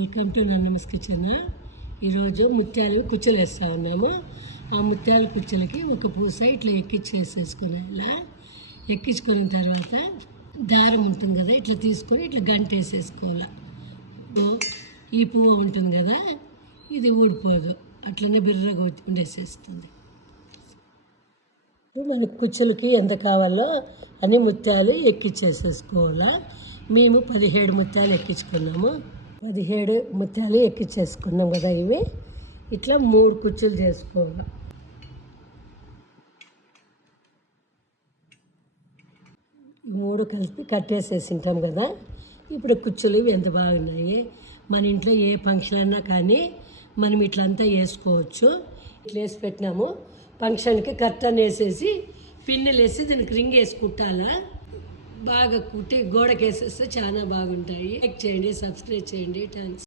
Welcome to నన్నమ్స్ kitchen. ఈరోజు ముత్యాలు కుచ్చులు వేస్తూ ఉన్నాము. ఆ ముత్యాల కుచ్చులకి ఒక పూస ఇట్లా ఎక్కించేసేసుకుని ఇలా ఎక్కించుకున్న తర్వాత దారం ఉంటుంది కదా, ఇట్లా తీసుకొని ఇట్లా గంట వేసేసుకోవాలి. ఈ పువ్వు ఉంటుంది కదా, ఇది ఊడిపోదు, అట్లనే బిర్రగా ఉండేసేస్తుంది. మనకు కుచ్చులకి ఎంత కావాలో అన్ని ముత్యాలు ఎక్కించేసేసుకోవాలా. మేము 17 ముత్యాలు ఎక్కించుకున్నాము. 17 ముత్యాలు ఎక్కించేసుకున్నాం కదా. ఇవి ఇట్లా 3 కుచ్చులు చేసుకోవాలి. మూడు కలిపి కట్టేసేసి ఉంటాం కదా. ఇప్పుడు కుచ్చులు ఇవి ఎంత బాగున్నాయి. మన ఇంట్లో ఏ ఫంక్షన్ అన్నా కానీ మనం ఇట్లంతా వేసుకోవచ్చు. ఇట్లా వేసి పెట్టినాము. ఫంక్షన్కి కర్టన్ వేసేసి పిన్నులు వేసి దీనికి రింగ్ వేసి కుట్టాలా. బాగా కుట్టి గోడకి వేసేస్తే చాలా బాగుంటాయి. లైక్ చేయండి, సబ్స్క్రైబ్ చేయండి. థ్యాంక్స్.